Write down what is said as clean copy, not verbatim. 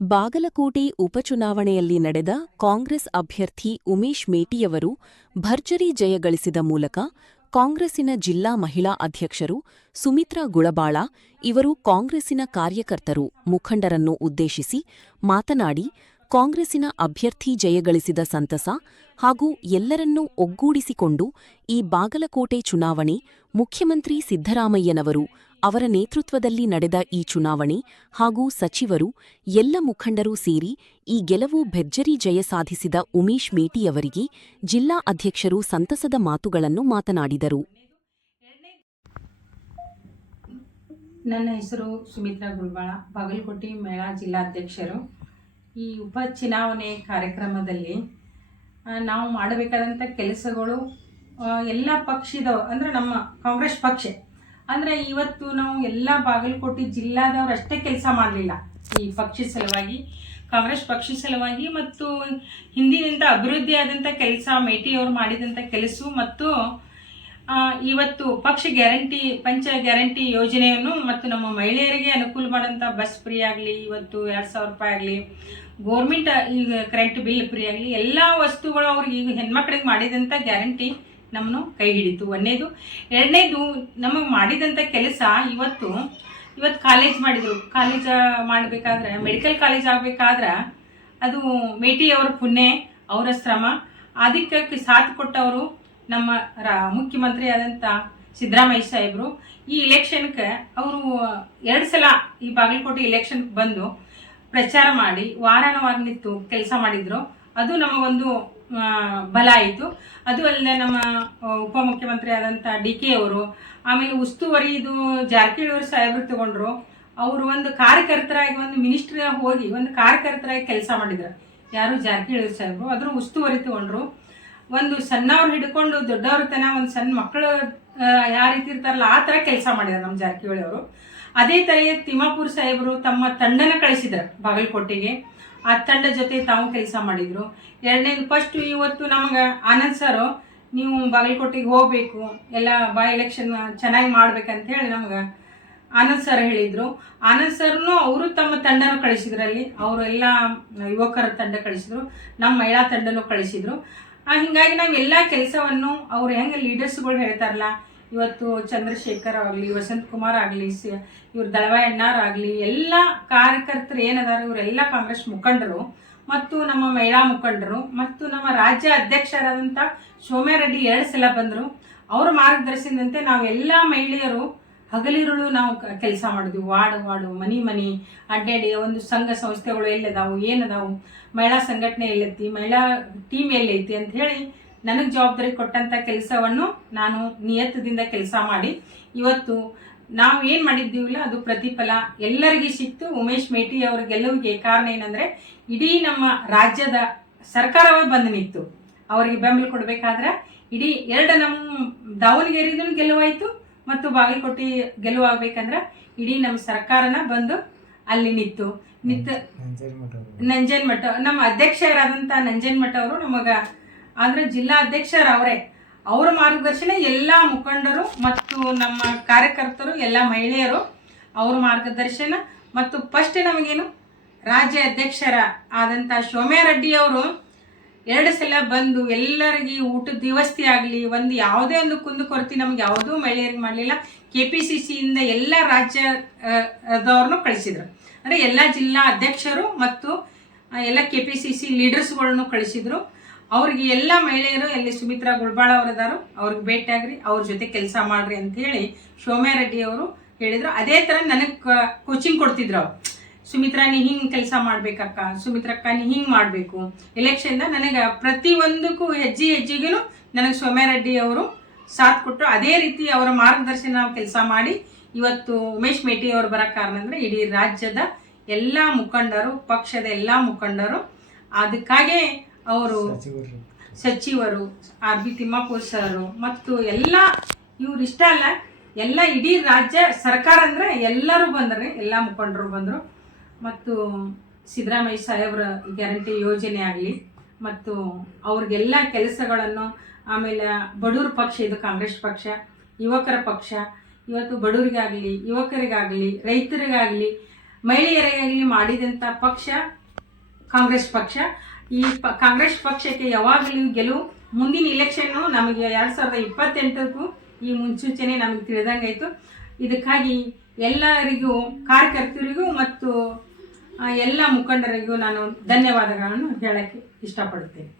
ಬಾಗಲಕೋಟೆ ಉಪಚುನಾವಣೆಯಲ್ಲಿ ನಡೆದ ಕಾಂಗ್ರೆಸ್ ಅಭ್ಯರ್ಥಿ ಉಮೇಶ್ ಮೇಟಿಯವರು ಭರ್ಜರಿ ಜಯಗಳಿಸಿದ ಮೂಲಕ ಕಾಂಗ್ರೆಸ್ಸಿನ ಜಿಲ್ಲಾ ಮಹಿಳಾ ಅಧ್ಯಕ್ಷರು ಸುಮಿತ್ರಾ ಗುಳಬಾಳ ಇವರು ಕಾಂಗ್ರೆಸ್ಸಿನ ಕಾರ್ಯಕರ್ತರು ಮುಖಂಡರನ್ನು ಉದ್ದೇಶಿಸಿ ಮಾತನಾಡಿ ಕಾಂಗ್ರೆಸ್ಸಿನ ಅಭ್ಯರ್ಥಿ ಜಯಗಳಿಸಿದ ಸಂತಸ ಹಾಗೂ ಎಲ್ಲರನ್ನೂ ಒಗ್ಗೂಡಿಸಿಕೊಂಡು ಈ ಬಾಗಲಕೋಟೆ ಚುನಾವಣೆ ಮುಖ್ಯಮಂತ್ರಿ ಸಿದ್ದರಾಮಯ್ಯನವರು ಅವರ ನೇತೃತ್ವದಲ್ಲಿ ನಡೆದ ಈ ಚುನಾವಣೆ ಹಾಗೂ ಸಚಿವರು ಎಲ್ಲ ಮುಖಂಡರು ಸೇರಿ ಈ ಗೆಲುವು ಭರ್ಜರಿ ಜಯ ಸಾಧಿಸಿದ ಉಮೇಶ್ ಮೇಟಿಯವರಿಗೆ ಜಿಲ್ಲಾ ಅಧ್ಯಕ್ಷರು ಸಂತಸದ ಮಾತುಗಳನ್ನು ಮಾತನಾಡಿದರು. ನನ್ನ ಹೆಸರು ಸುಮಿತ್ರಾ ಗುಳಬಾಳ, ಬಾಗಲಕೋಟೆ ಮಹಿಳಾ ಜಿಲ್ಲಾಧ್ಯಕ್ಷರು. ಈ ಉಪಚುನಾವಣೆ ಕಾರ್ಯಕ್ರಮದಲ್ಲಿ ನಾವು ಮಾಡಬೇಕಾದಂಥ ಕೆಲಸಗಳು ಎಲ್ಲ ಪಕ್ಷದ ಅಂದರೆ ನಮ್ಮ ಕಾಂಗ್ರೆಸ್ ಪಕ್ಷ ಅಂದರೆ ಇವತ್ತು ನಾವು ಎಲ್ಲ ಬಾಗಲಕೋಟೆ ಜಿಲ್ಲಾದವ್ರು ಅಷ್ಟೇ ಕೆಲಸ ಮಾಡಲಿಲ್ಲ. ಈ ಪಕ್ಷದ ಸಲುವಾಗಿ, ಕಾಂಗ್ರೆಸ್ ಪಕ್ಷದ ಸಲುವಾಗಿ ಮತ್ತು ಹಿಂದಿನಿಂದ ಅಭಿವೃದ್ಧಿ ಆದಂಥ ಕೆಲಸ ಮೇಟಿಯವರು ಮಾಡಿದಂಥ ಕೆಲಸ ಮತ್ತು ಇವತ್ತು ಪಕ್ಷ ಗ್ಯಾರಂಟಿ ಪಂಚ ಗ್ಯಾರಂಟಿ ಯೋಜನೆಯನ್ನು ಮತ್ತು ನಮ್ಮ ಮಹಿಳೆಯರಿಗೆ ಅನುಕೂಲ ಮಾಡೋಂಥ ಬಸ್ ಫ್ರೀ ಆಗಲಿ, ಇವತ್ತು 2000 ರೂಪಾಯಿ ಆಗಲಿ, ಗೋರ್ಮೆಂಟ್ ಈಗ ಕರೆಂಟ್ ಬಿಲ್ ಫ್ರೀ ಆಗಲಿ, ಎಲ್ಲ ವಸ್ತುಗಳು ಅವ್ರಿಗೆ ಈಗ ಹೆಣ್ಮಕ್ಳಿಗೆ ಮಾಡಿದಂಥ ಗ್ಯಾರಂಟಿ ನಮ್ಮನ್ನು ಕೈ ಹಿಡಿತು. ಒಂದನೇದು. ಎರಡನೇದು, ನಮಗೆ ಮಾಡಿದಂಥ ಕೆಲಸ ಇವತ್ತು ಕಾಲೇಜ್ ಮಾಡಿದರು. ಕಾಲೇಜ್ ಮಾಡಬೇಕಾದ್ರೆ, ಮೆಡಿಕಲ್ ಕಾಲೇಜ್ ಆಗಬೇಕಾದ್ರೆ ಅದು ಮೇಟಿಯವರ ಪುಣ್ಯ, ಅವರ ಶ್ರಮ. ಅದಕ್ಕೆ ಸಾಥ್ ಕೊಟ್ಟವರು ನಮ್ಮ ಮುಖ್ಯಮಂತ್ರಿ ಆದಂಥ ಸಿದ್ದರಾಮಯ್ಯ ಸಾಹೇಬರು. ಈ ಇಲೆಕ್ಷನ್ಗೆ ಅವರು 2 ಸಲ ಈ ಬಾಗಲಕೋಟೆ ಇಲೆಕ್ಷನ್ಗೆ ಬಂದು ಪ್ರಚಾರ ಮಾಡಿ ವಾರಾನುವಾರ ನಿಂತು ಕೆಲಸ ಮಾಡಿದರು. ಅದು ನಮಗೊಂದು ಬಲ ಆಯಿತು. ಅದು ಅಲ್ಲದೆ ನಮ್ಮ ಉಪಮುಖ್ಯಮಂತ್ರಿ ಆದಂಥ DK ಅವರು, ಆಮೇಲೆ ಉಸ್ತುವಾರಿ ಇದು ಜಾರಕಿಹೊಳಿ ಅವರು ಸಾಹೇಬರು ತಗೊಂಡ್ರು. ಅವರು ಒಂದು ಕಾರ್ಯಕರ್ತರಾಗಿ, ಒಂದು ಮಿನಿಸ್ಟ್ರಿ ಹೋಗಿ ಒಂದು ಕಾರ್ಯಕರ್ತರಾಗಿ ಕೆಲಸ ಮಾಡಿದ್ರು. ಯಾರು? ಜಾರಕಿಹೊಳಿ ಸಾಹೇಬರು. ಅದ್ರ ಉಸ್ತುವಾರಿ ತಗೊಂಡ್ರು. ಒಂದು ಸಣ್ಣವ್ರು ಹಿಡ್ಕೊಂಡು ದೊಡ್ಡವ್ರ ತನ ಒಂದು ಸಣ್ಣ ಮಕ್ಕಳು ಯಾವ ರೀತಿ ಇರ್ತಾರಲ್ಲ ಆ ಥರ ಕೆಲಸ ಮಾಡಿದ್ದಾರೆ ನಮ್ಮ ಜಾರಕಿಹೊಳಿ ಅವರು. ಅದೇ ಥರ ತಿಮ್ಮಾಪುರ ಸಾಹೇಬರು ತಮ್ಮ ತಂಡನ ಕಳಿಸಿದ್ರು ಬಾಗಲಕೋಟೆಗೆ. ಆ ತಂಡ ಜೊತೆ ತಾವು ಕೆಲಸ ಮಾಡಿದರು. ಎರಡನೇದು, ಫಸ್ಟು ಇವತ್ತು ನಮಗೆ ಆನಂದ್ ಸರು ನೀವು ಬಾಗಲಕೋಟೆಗೆ ಹೋಗಬೇಕು, ಎಲ್ಲ ಎಲೆಕ್ಷನ್ ಚೆನ್ನಾಗಿ ಮಾಡ್ಬೇಕಂತ ಹೇಳಿ ನಮ್ಗೆ ಆನಂದ್ ಸರ್ ಹೇಳಿದರು. ಆನಂದ್ ಸರ್ನು ಅವರು ತಮ್ಮ ತಂಡನೂ ಕಳಿಸಿದ್ರಲ್ಲಿ, ಅವರು ಎಲ್ಲ ಯುವಕರ ತಂಡ ಕಳಿಸಿದ್ರು, ನಮ್ಮ ಮಹಿಳಾ ತಂಡನೂ ಕಳಿಸಿದ್ರು. ಹೀಗಾಗಿ ನಾವು ಎಲ್ಲ ಕೆಲಸವನ್ನು ಅವ್ರು ಹೆಂಗೆ ಲೀಡರ್ಸ್ಗಳು ಹೇಳ್ತಾರಲ್ಲ, ಇವತ್ತು ಚಂದ್ರಶೇಖರ್ ಆಗಲಿ, ವಸಂತ್ ಕುಮಾರ್ ಆಗಲಿ, ಇವ್ರು ದಳವಾಯಿ ಅಣ್ಣಾರ್ ಆಗಲಿ, ಎಲ್ಲ ಕಾರ್ಯಕರ್ತರು ಏನದಾರ ಇವರೆಲ್ಲ ಕಾಂಗ್ರೆಸ್ ಮುಖಂಡರು ಮತ್ತು ನಮ್ಮ ಮಹಿಳಾ ಮುಖಂಡರು ಮತ್ತು ನಮ್ಮ ರಾಜ್ಯ ಅಧ್ಯಕ್ಷರಾದಂಥ ಸೌಮ್ಯ ರೆಡ್ಡಿ 2 ಸಲ ಬಂದರು. ಅವರ ಮಾರ್ಗದರ್ಶನದಂತೆ ನಾವೆಲ್ಲ ಮಹಿಳೆಯರು ಹಗಲಿರುಳು ನಾವು ಕೆಲಸ ಮಾಡಿದ್ವಿ. ವಾರ್ಡು ಮನಿ ಅಡ್ಡಾಡಿ ಒಂದು ಸಂಘ ಸಂಸ್ಥೆಗಳು ಎಲ್ಲದಾವು, ಏನದಾವು, ಮಹಿಳಾ ಸಂಘಟನೆ ಎಲ್ಲೈತಿ, ಮಹಿಳಾ ಟೀಮ್ ಎಲ್ಲೈತಿ ಅಂತ ಹೇಳಿ ನನಗೆ ಜವಾಬ್ದಾರಿ ಕೊಟ್ಟಂಥ ಕೆಲಸವನ್ನು ನಾನು ನಿಯತ್ತದಿಂದ ಕೆಲಸ ಮಾಡಿ ಇವತ್ತು ನಾವು ಏನು ಮಾಡಿದ್ದೀವಿಲ್ಲ ಅದು ಪ್ರತಿಫಲ ಎಲ್ಲರಿಗೂ ಸಿಕ್ತು. ಉಮೇಶ್ ಮೇಟಿ ಅವರ ಗೆಲುವಿಗೆ ಕಾರಣ ಏನಂದರೆ ಇಡೀ ನಮ್ಮ ರಾಜ್ಯದ ಸರ್ಕಾರವೇ ಬಂದು ನಿಂತು ಅವರಿಗೆ ಬೆಂಬಲ ಕೊಡಬೇಕಾದ್ರೆ ಇಡೀ 2 ನಮ್ಮ ದಾವಣಗೆರೆದೂ ಗೆಲುವಾಯಿತು ಮತ್ತು ಬಾಗಲಕೋಟೆ ಗೆಲುವಾಗಬೇಕಂದ್ರೆ ಇಡೀ ನಮ್ಮ ಸರ್ಕಾರನ ಬಂದು ಅಲ್ಲಿ ನಿಂತು ನಂಜನಮಠ ನಮ್ಮ ಅಧ್ಯಕ್ಷರಾದಂಥ ನಂಜನಮಠ ಅವರು ನಮಗೆ ಅಂದರೆ ಜಿಲ್ಲಾ ಅಧ್ಯಕ್ಷರು ಅವರ ಮಾರ್ಗದರ್ಶನ ಎಲ್ಲ ಮುಖಂಡರು ಮತ್ತು ನಮ್ಮ ಕಾರ್ಯಕರ್ತರು ಎಲ್ಲ ಮಹಿಳೆಯರು ಅವ್ರ ಮಾರ್ಗದರ್ಶನ ಮತ್ತು ಫಸ್ಟ್ ನಮಗೇನು ರಾಜ್ಯ ಅಧ್ಯಕ್ಷರ ಆದಂಥ ಸೌಮ್ಯ ರೆಡ್ಡಿ ಅವರು 2 ಸಲ ಬಂದು ಎಲ್ಲರಿಗೆ ಊಟದ ವ್ಯವಸ್ಥೆ ಆಗಲಿ, ಒಂದು ಯಾವುದೇ ಒಂದು ಕುಂದುಕೊರತೆ ನಮ್ಗೆ ಯಾವುದೂ ಮಹಿಳೆಯರಿಗೆ ಮಾಡಲಿಲ್ಲ. KPCCಯಿಂದ ಎಲ್ಲ ರಾಜ್ಯದವ್ರನ್ನೂ ಕಳಿಸಿದ್ರು. ಅಂದರೆ ಎಲ್ಲ ಜಿಲ್ಲಾ ಅಧ್ಯಕ್ಷರು ಮತ್ತು ಎಲ್ಲ KPCC ಲೀಡರ್ಸ್ಗಳನ್ನು ಕಳಿಸಿದ್ರು. ಅವ್ರಿಗೆ ಎಲ್ಲ ಮಹಿಳೆಯರು ಎಲ್ಲಿ ಸುಮಿತ್ರಾ ಗುಳಬಾಳ ಅವರದಾರು ಅವ್ರಿಗೆ ಭೇಟಿಯಾಗ್ರಿ, ಅವ್ರ ಜೊತೆ ಕೆಲಸ ಮಾಡ್ರಿ ಅಂತ ಹೇಳಿ ಸೌಮ್ಯ ರೆಡ್ಡಿ ಅವರು ಹೇಳಿದರು. ಅದೇ ಥರ ನನಗೆ ಕೋಚಿಂಗ್ ಕೊಡ್ತಿದ್ರು ಅವ್ರು. ಸುಮಿತ್ರಾ ನೀ ಹಿಂಗೆ ಕೆಲಸ ಮಾಡ್ಬೇಕಕ್ಕ, ಸುಮಿತ್ರಕ್ಕ ನೀ ಹಿಂಗೆ ಮಾಡಬೇಕು. ಎಲೆಕ್ಷನ್ದ ನನಗೆ ಪ್ರತಿಯೊಂದಕ್ಕೂ ಹೆಜ್ಜೆಗೂ ನನಗೆ ಸೌಮ್ಯ ರೆಡ್ಡಿ ಅವರು ಸಾಥ್ ಕೊಟ್ಟರು. ಅದೇ ರೀತಿ ಅವರ ಮಾರ್ಗದರ್ಶನ ನಾವು ಕೆಲಸ ಮಾಡಿ ಇವತ್ತು ಉಮೇಶ್ ಮೇಟಿ ಅವರು ಬರೋ ಕಾರಣ ಅಂದರೆ ಇಡೀ ರಾಜ್ಯದ ಎಲ್ಲ ಮುಖಂಡರು, ಪಕ್ಷದ ಎಲ್ಲ ಮುಖಂಡರು, ಅದಕ್ಕಾಗೇ ಅವರು ಸಚಿವರು ಆರ್ ಬಿ ತಿಮ್ಮಾಪುರ್ ಸರು ಮತ್ತು ಎಲ್ಲ ಇವ್ರು ಇಷ್ಟ ಅಲ್ಲ, ಎಲ್ಲ ಇಡೀ ರಾಜ್ಯ ಸರ್ಕಾರ ಅಂದರೆ ಎಲ್ಲರೂ ಬಂದ್ರಿ, ಎಲ್ಲ ಮುಖಂಡರು ಬಂದರು. ಮತ್ತು ಸಿದ್ದರಾಮಯ್ಯ ಸಾಹೇಬ್ರ ಗ್ಯಾರಂಟಿ ಯೋಜನೆ ಆಗಲಿ ಮತ್ತು ಅವ್ರಿಗೆಲ್ಲ ಕೆಲಸಗಳನ್ನು, ಆಮೇಲೆ ಬಡವ್ರ ಪಕ್ಷ ಇದು ಕಾಂಗ್ರೆಸ್ ಪಕ್ಷ, ಯುವಕರ ಪಕ್ಷ. ಇವತ್ತು ಬಡವರಿಗಾಗಲಿ, ಯುವಕರಿಗಾಗಲಿ, ರೈತರಿಗಾಗಲಿ, ಮಹಿಳೆಯರಿಗಾಗಲಿ ಮಾಡಿದಂಥ ಪಕ್ಷ ಕಾಂಗ್ರೆಸ್ ಪಕ್ಷ. ಈ ಕಾಂಗ್ರೆಸ್ ಪಕ್ಷಕ್ಕೆ ಯಾವಾಗಲೂ ಗೆಲುವು. ಮುಂದಿನ ಇಲೆಕ್ಷನ್ನು ನಮಗೆ 2028ಕ್ಕೂ ಈ ಮುನ್ಸೂಚನೆ ನಮಗೆ ತಿಳಿದಂಗಾಯಿತು. ಇದಕ್ಕಾಗಿ ಎಲ್ಲರಿಗೂ, ಕಾರ್ಯಕರ್ತರಿಗೂ ಮತ್ತು ಎಲ್ಲ ಮುಖಂಡರಿಗೂ ನಾನು ಧನ್ಯವಾದಗಳನ್ನು ಹೇಳಕ್ಕೆ ಇಷ್ಟಪಡುತ್ತೇನೆ.